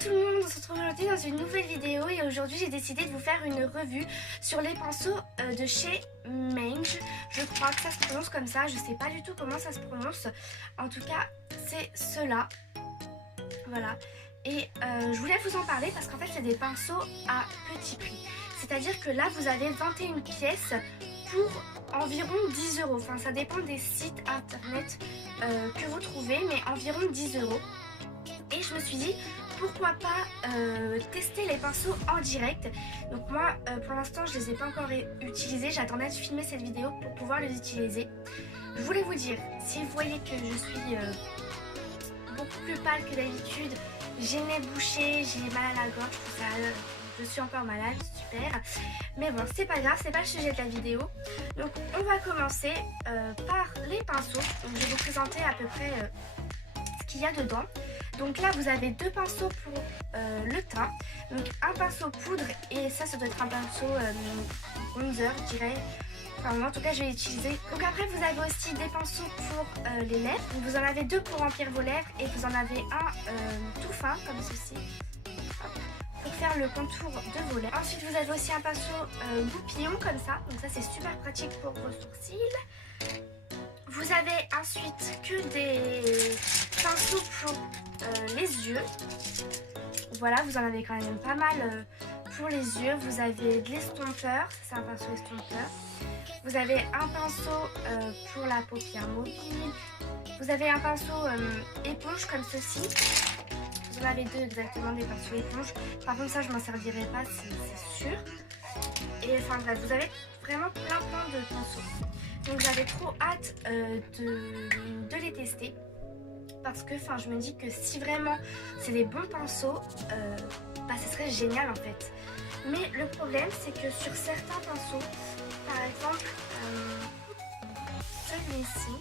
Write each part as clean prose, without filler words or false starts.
tout le monde, on se retrouve aujourd'hui dans une nouvelle vidéo et aujourd'hui j'ai décidé de vous faire une revue sur les pinceaux de chez Mange. Je crois que ça se prononce comme ça, je sais pas du tout comment ça se prononce. En tout cas c'est ceux-là. Voilà. Et je voulais vous en parler parce qu'en fait c'est des pinceaux à petit prix. C'est-à-dire que là vous avez 21 pièces pour environ 10 €. Enfin ça dépend des sites internet que vous trouvez, mais environ 10 €. Et je me suis dit pourquoi pas tester les pinceaux en direct. Donc moi pour l'instant je les ai pas encore utilisés, j'attendais de filmer cette vidéo pour pouvoir les utiliser. Je voulais vous dire, si vous voyez que je suis beaucoup plus pâle que d'habitude, j'ai le nez bouché, j'ai mal à la gorge, tout ça, je suis encore malade, super. Mais bon, c'est pas grave, c'est pas le sujet de la vidéo. Donc on va commencer par les pinceaux. Donc je vais vous présenter à peu près ce qu'il y a dedans. Donc là vous avez deux pinceaux pour le teint, donc un pinceau poudre et ça doit être un pinceau bronzer je dirais, enfin moi en tout cas je vais l'utiliser. Donc après vous avez aussi des pinceaux pour les lèvres, donc vous en avez deux pour remplir vos lèvres et vous en avez un tout fin comme ceci pour faire le contour de vos lèvres. Ensuite vous avez aussi un pinceau goupillon comme ça, donc ça c'est super pratique pour vos sourcils. Vous avez ensuite que des pinceaux pour les yeux. Voilà, vous en avez quand même pas mal pour les yeux. Vous avez de l'estompeur, c'est un pinceau estompeur. Vous avez un pinceau pour la paupière mobile. Vous avez un pinceau éponge comme ceci. Vous en avez deux exactement, des pinceaux éponge. Par contre ça je m'en servirai pas, c'est sûr. Et enfin bref, vous avez vraiment plein de pinceaux. Donc j'avais trop hâte de les tester parce que je me dis que si vraiment c'est des bons pinceaux, ce serait génial en fait. Mais le problème c'est que sur certains pinceaux, par exemple celui-ci,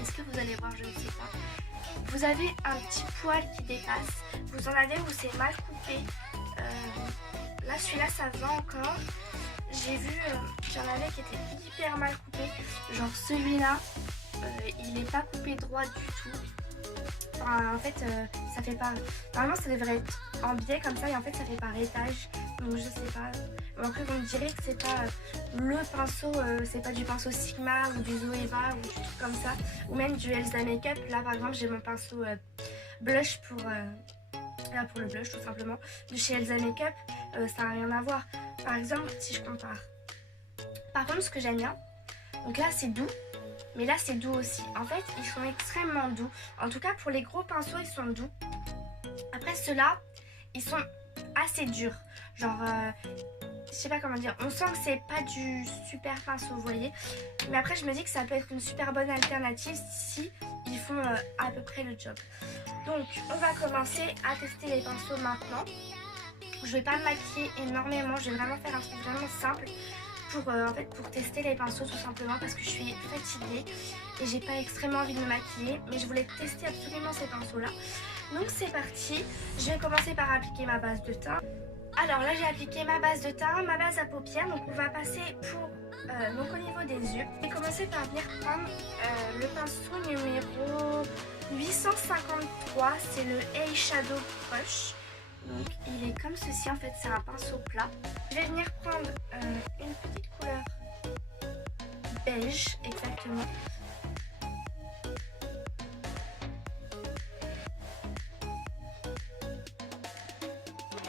est-ce que vous allez voir, je ne sais pas, vous avez un petit poil qui dépasse, vous en avez où c'est mal coupé, là celui-là ça va encore. J'ai vu, j'en avais qui étaient hyper mal coupés, genre celui-là, il n'est pas coupé droit du tout. Enfin, en fait, ça fait pas... Normalement, ça devrait être en biais comme ça, et en fait, ça fait par étage. Donc, je sais pas. Bon, après, vous me direz que c'est pas le pinceau, c'est pas du pinceau Sigma ou du Zoeva ou du truc comme ça, ou même du Elsa Makeup. Là, par exemple, j'ai mon pinceau blush pour le blush, tout simplement, de chez Elsa Makeup. Ça n'a rien à voir. Par exemple, si je compare. Par contre, ce que j'aime bien, donc là c'est doux, mais là c'est doux aussi. En fait, ils sont extrêmement doux. En tout cas, pour les gros pinceaux, ils sont doux. Après, ceux-là, ils sont assez durs. Genre, je sais pas comment dire. On sent que c'est pas du super pinceau, vous voyez. Mais après, je me dis que ça peut être une super bonne alternative si ils font à peu près le job. Donc, on va commencer à tester les pinceaux maintenant. Je vais pas me maquiller énormément, je vais vraiment faire un truc vraiment simple pour tester les pinceaux tout simplement parce que je suis fatiguée et j'ai pas extrêmement envie de me maquiller, mais je voulais tester absolument ces pinceaux là. Donc c'est parti, je vais commencer par appliquer ma base de teint. Alors là j'ai appliqué ma base de teint, ma base à paupières, donc on va passer donc au niveau des yeux. Je vais commencer par venir prendre le pinceau numéro 853, c'est le Eyeshadow Brush. Donc il est comme ceci, en fait c'est un pinceau plat. Je vais venir prendre une petite couleur beige exactement.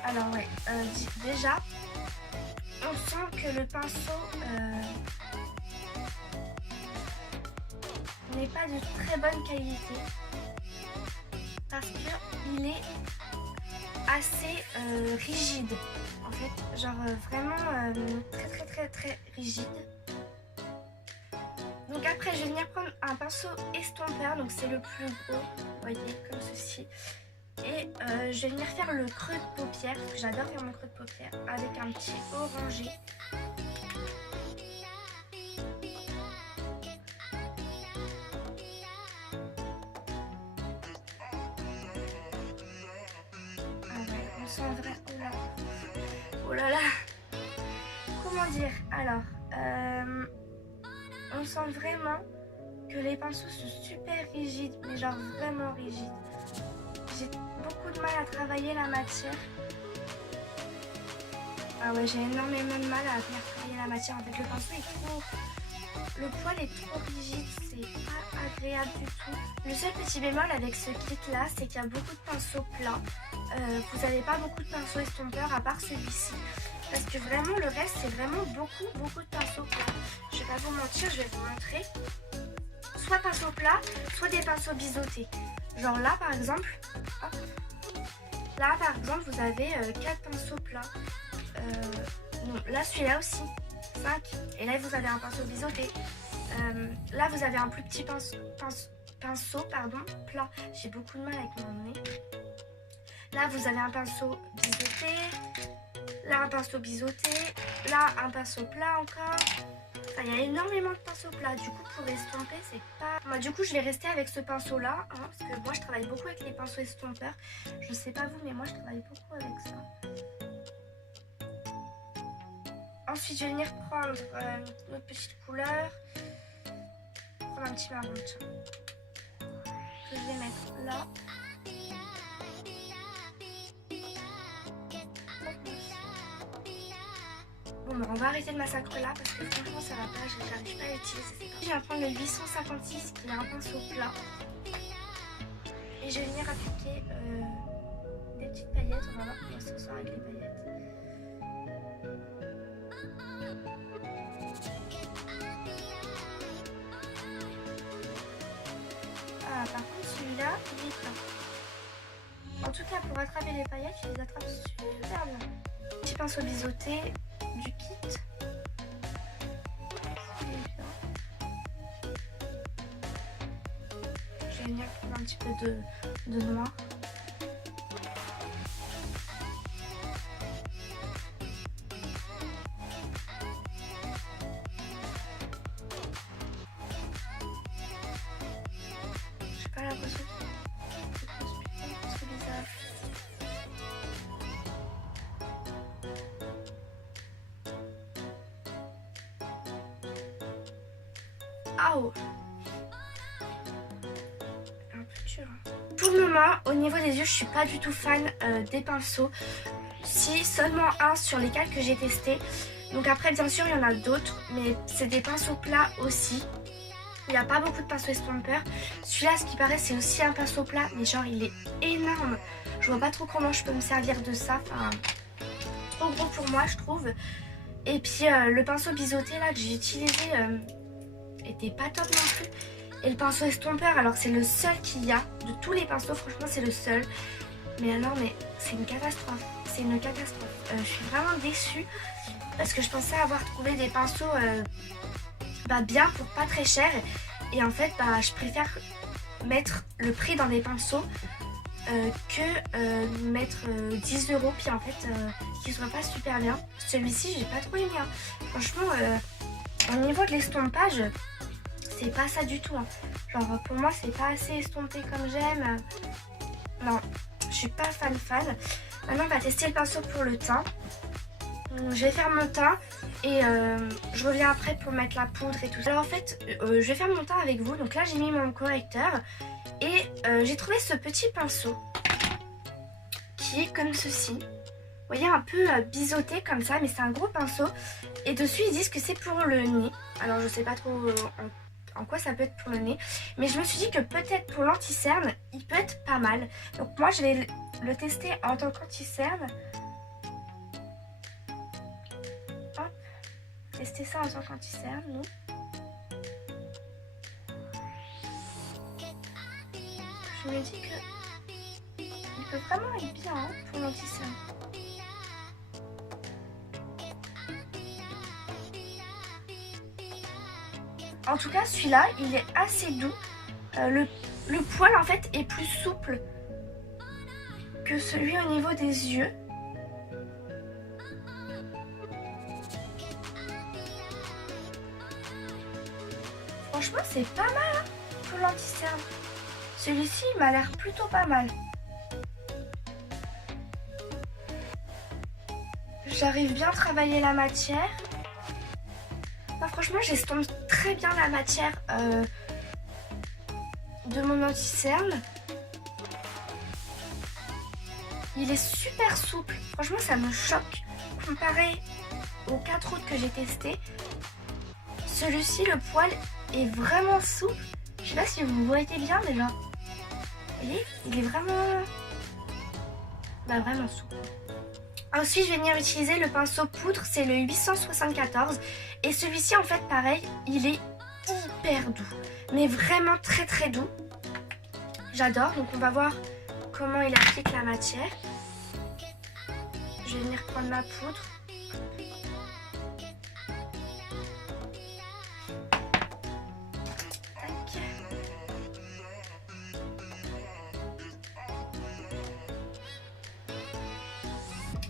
Alors ouais, déjà on sent que le pinceau n'est pas de très bonne qualité parce qu'il est assez rigide en fait, genre vraiment très rigide. Donc après je vais venir prendre un pinceau estompeur, donc c'est le plus gros, vous voyez, comme ceci, et je vais venir faire le creux de paupière parce que j'adore faire mon creux de paupière avec un petit orangé. Vrai. Oh là là, comment dire, alors on sent vraiment que les pinceaux sont super rigides, mais genre vraiment rigides. J'ai beaucoup de de mal à travailler la matière. Ah ouais, j'ai énormément de mal à faire travailler la matière. En fait, le pinceau est trop... Le poil est trop rigide, c'est pas agréable du tout. Le seul petit bémol avec ce kit là, c'est qu'il y a beaucoup de pinceaux plats. Vous n'avez pas beaucoup de pinceaux estompeurs à part celui-ci. Parce que vraiment le reste c'est vraiment beaucoup de pinceaux plats. Je vais pas vous mentir, je vais vous montrer. Soit pinceaux plats, soit des pinceaux biseautés. Genre là par exemple, hop, là par exemple vous avez 4 pinceaux plats. Non, là celui-là aussi. 5. Et là vous avez un pinceau biseauté. Là vous avez un plus petit pinceau plat. J'ai beaucoup de mal avec mon nez. Là vous avez un pinceau biseauté. Là un pinceau biseauté. Là un pinceau plat encore. Enfin, il y a énormément de pinceaux plats. Du coup pour estomper c'est pas... Moi du coup je vais rester avec ce pinceau là. Hein, parce que moi je travaille beaucoup avec les pinceaux estompeurs. Je sais pas vous mais moi je travaille beaucoup avec ça. Ensuite, je vais venir prendre une autre petite couleur. Prendre un petit marron, tiens. Que je vais mettre là. Bon, bah, on va arrêter le massacre là parce que franchement, ça va pas. J'arrive pas à l'utiliser. Je vais prendre le 856 qui est un pinceau plat. Et je vais venir appliquer des petites paillettes. On va voir comment ça sort avec les paillettes. Ah, par contre celui-là il est plein. En tout cas pour attraper les paillettes il les attrape super bien. Petit pinceau biseauté du kit. Je vais venir prendre un petit peu de noir. J'ai pas l'impression que c'est bizarre. Oh, un peu dur. Pour le moment, au niveau des yeux, je suis pas du tout fan des pinceaux. Si, seulement un sur les 4 que j'ai testé. Donc après, bien sûr, il y en a d'autres, mais c'est des pinceaux plats aussi. Il n'y a pas beaucoup de pinceaux estompeurs. Celui-là, ce qui paraît, c'est aussi un pinceau plat, mais genre, il est énorme. Je vois pas trop comment je peux me servir de ça. Enfin, trop gros pour moi, je trouve. Et puis, le pinceau biseauté, là, que j'ai utilisé, était pas top non plus. Et le pinceau estompeur, alors c'est le seul qu'il y a. De tous les pinceaux, franchement, c'est le seul. Mais alors, mais c'est une catastrophe. C'est une catastrophe. Je suis vraiment déçue. Parce que je pensais avoir trouvé des pinceaux... bien pour pas très cher et en fait je préfère mettre le prix dans des pinceaux que mettre 10 € puis en fait qu'il soit pas super bien. Celui-ci j'ai pas trop aimé hein. Franchement au niveau de l'estompage c'est pas ça du tout hein. Genre pour moi c'est pas assez estompé comme j'aime. Non, je suis pas fan. Maintenant on va tester le pinceau pour le teint. Je vais faire mon teint et je reviens après pour mettre la poudre et tout ça. Alors en fait, je vais faire mon teint avec vous. Donc là, j'ai mis mon correcteur et j'ai trouvé ce petit pinceau qui est comme ceci. Vous voyez, un peu biseauté comme ça, mais c'est un gros pinceau. Et dessus, ils disent que c'est pour le nez. Alors je sais pas trop en quoi ça peut être pour le nez. Mais je me suis dit que peut-être pour l'anti-cerne, il peut être pas mal. Donc moi, je vais le tester en tant qu'anti-cerne. Tester ça en tant qu'anti-cerne, nous. Je me dis que il peut vraiment être bien hein, pour l'anti-cerne. En tout cas, celui-là, il est assez doux. Le poil, en fait, est plus souple que celui au niveau des yeux. Franchement, c'est pas mal hein, pour l'anti-cerne. Celui-ci, il m'a l'air plutôt pas mal. J'arrive bien à travailler la matière. Bah, franchement, j'estompe très bien la matière de mon anti-cerne. Il est super souple. Franchement, ça me choque. Comparé aux 4 autres que j'ai testés, celui-ci, le poil est vraiment souple. Je sais pas si vous voyez bien déjà. Vous voyez, il est vraiment... vraiment souple. Ensuite, je vais venir utiliser le pinceau poudre. C'est le 874. Et celui-ci, en fait, pareil, il est hyper doux. Mais vraiment très très doux. J'adore. Donc, on va voir comment il applique la matière. Je vais venir prendre ma poudre. Tac.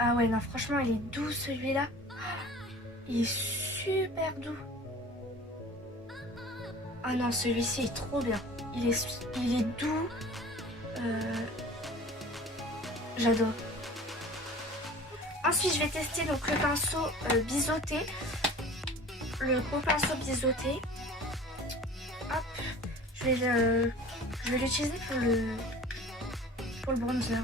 Ah ouais, non, franchement, il est doux celui-là. Il est super doux. Ah non, celui-ci est trop bien. Il est doux. J'adore. Ensuite, je vais tester donc le pinceau biseauté. Le gros pinceau biseauté. Hop. Je vais l'utiliser pour le bronzer.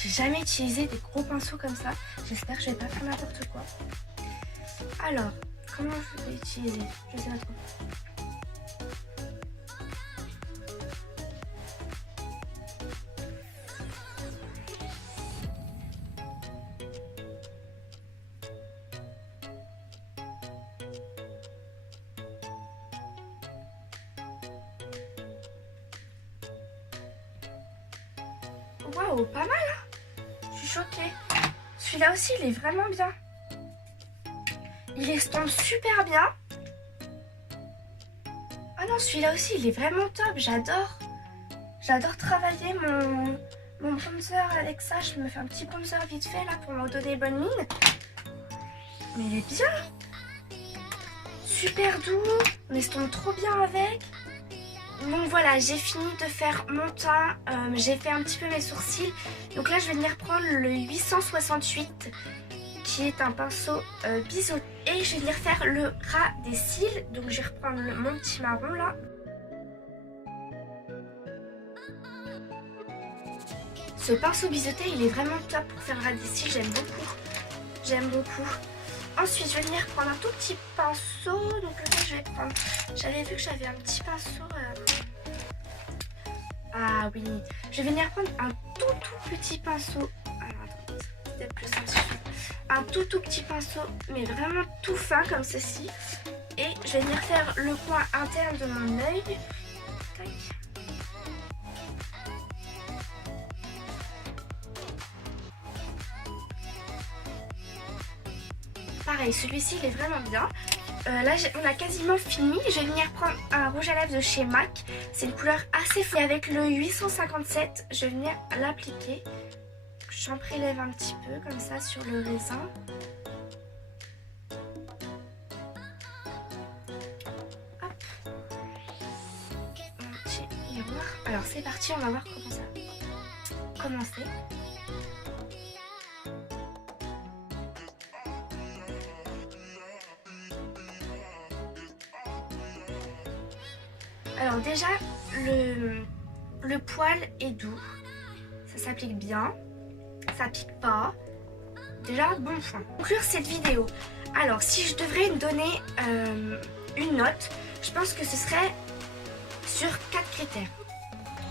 J'ai jamais utilisé des gros pinceaux comme ça. J'espère que je vais pas faire n'importe quoi. Alors, comment je vais l'utiliser? Je sais pas trop. Waouh, pas mal hein. Je suis choquée. Celui-là aussi, il est vraiment bien. Il estompe super bien. Ah non, celui-là aussi, il est vraiment top. J'adore. J'adore travailler mon bronzer avec ça. Je me fais un petit bronzer vite fait là pour me donner bonne mine. Mais il est bien. Super doux. On estompe trop bien avec. Donc voilà, j'ai fini de faire mon teint, j'ai fait un petit peu mes sourcils. Donc là, je vais venir prendre le 868 qui est un pinceau biseauté. Et je vais venir faire le ras des cils. Donc je vais reprendre mon petit marron là. Ce pinceau biseauté, il est vraiment top pour faire le ras des cils, j'aime beaucoup. J'aime beaucoup. Ensuite, je vais venir prendre un tout petit pinceau. Donc là, je vais prendre... J'avais vu que j'avais un petit pinceau... Ah oui. Je vais venir prendre un tout petit pinceau. Alors, attends, c'est peut-être plus simple. Un tout petit pinceau, mais vraiment tout fin comme ceci. Et je vais venir faire le coin interne de mon œil. Tac. Pareil, celui-ci il est vraiment bien. Là on a quasiment fini. Je vais venir prendre un rouge à lèvres de chez MAC. C'est une couleur assez forte. Et avec le 857, je vais venir l'appliquer. J'en prélève un petit peu comme ça sur le raisin. Hop. Un petit miroir. Alors c'est parti, on va voir comment ça commencer. Alors déjà, le poil est doux, ça s'applique bien, ça pique pas. Déjà, bon point. Pour conclure cette vidéo, alors si je devrais me donner une note, je pense que ce serait sur 4 critères.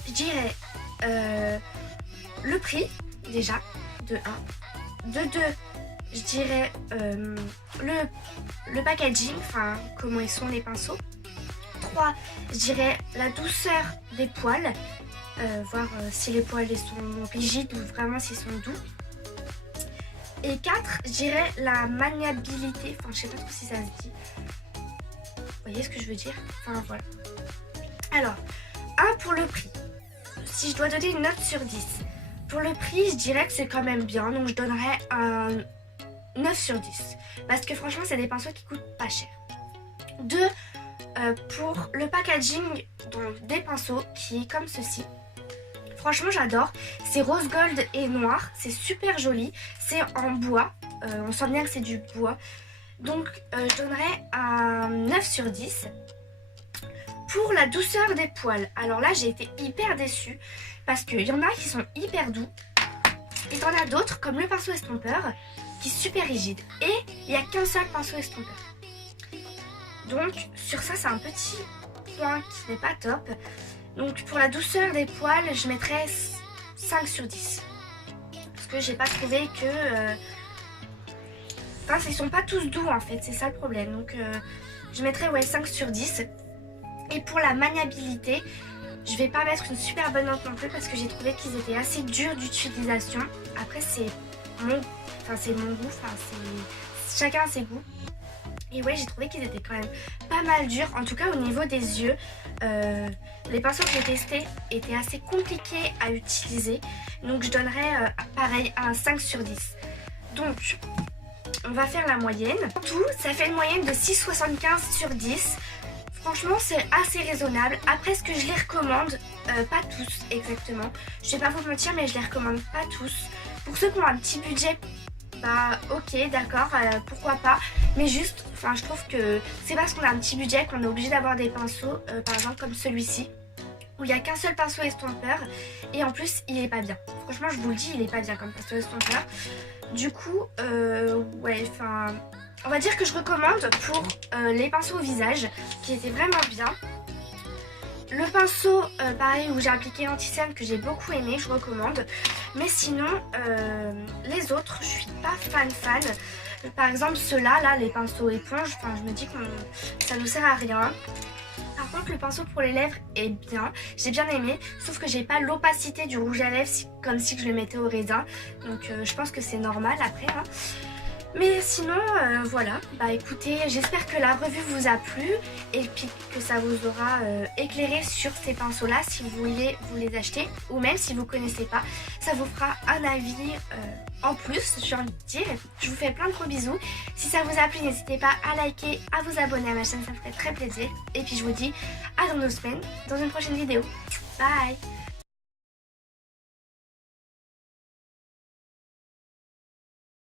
Je dirais le prix, déjà, de 1. De 2, je dirais le packaging, enfin comment ils sont les pinceaux. 3, je dirais la douceur des poils, voir si les poils sont rigides ou vraiment s'ils sont doux. Et 4, je dirais la maniabilité, enfin je sais pas trop si ça se dit. Vous voyez ce que je veux dire? Enfin voilà. Alors, 1 pour le prix. Si je dois donner une note sur 10. Pour le prix, je dirais que c'est quand même bien, donc je donnerais un 9 sur 10. Parce que franchement, c'est des pinceaux qui coûtent pas cher. 2, pour le packaging donc des pinceaux qui est comme ceci. Franchement j'adore, c'est rose gold et noir, c'est super joli, c'est en bois, on sent bien que c'est du bois, donc je donnerais un 9 sur 10. Pour la douceur des poils, alors là j'ai été hyper déçue parce qu'il y en a qui sont hyper doux et t'en as d'autres comme le pinceau estompeur qui est super rigide et il n'y a qu'un seul pinceau estompeur. Donc sur ça c'est un petit point qui n'est pas top. Donc pour la douceur des poils je mettrais 5 sur 10 parce que j'ai pas trouvé que... Enfin ils sont pas tous doux en fait, c'est ça le problème. Donc je mettrais ouais 5 sur 10. Et pour la maniabilité, je vais pas mettre une super bonne note non plus parce que j'ai trouvé qu'ils étaient assez durs d'utilisation. Après c'est mon goût, c'est chacun ses goûts. Et ouais j'ai trouvé qu'ils étaient quand même pas mal durs. En tout cas au niveau des yeux, les pinceaux que j'ai testés étaient assez compliqués à utiliser. Donc je donnerais pareil un 5 sur 10. Donc on va faire la moyenne. En tout ça fait une moyenne de 6,75 sur 10. Franchement c'est assez raisonnable. Après ce que je les recommande, pas tous exactement, je vais pas vous mentir mais je les recommande pas tous. Pour ceux qui ont un petit budget, bah ok d'accord, pourquoi pas. Mais juste, enfin je trouve que c'est parce qu'on a un petit budget qu'on est obligé d'avoir des pinceaux, par exemple comme celui-ci, où il n'y a qu'un seul pinceau estompeur et en plus il est pas bien. Franchement je vous le dis, il est pas bien comme pinceau estompeur. Du coup, ouais enfin... On va dire que je recommande pour les pinceaux au visage qui étaient vraiment bien. Le pinceau pareil où j'ai appliqué l'anti-cerne que j'ai beaucoup aimé, je recommande. Mais sinon les autres je suis pas fan. Par exemple ceux-là, là, les pinceaux éponges, enfin je me dis que ça ne sert à rien. Par contre le pinceau pour les lèvres est bien, j'ai bien aimé, sauf que j'ai pas l'opacité du rouge à lèvres comme si je le mettais au raisin. Donc je pense que c'est normal après hein. Mais sinon voilà, bah écoutez, j'espère que la revue vous a plu et puis que ça vous aura éclairé sur ces pinceaux là si vous voulez vous les acheter ou même si vous ne connaissez pas, ça vous fera un avis en plus, j'ai envie de dire. Je vous fais plein de gros bisous, si ça vous a plu n'hésitez pas à liker, à vous abonner à ma chaîne, ça me ferait très plaisir et puis je vous dis à dans 2 semaines dans une prochaine vidéo. Bye.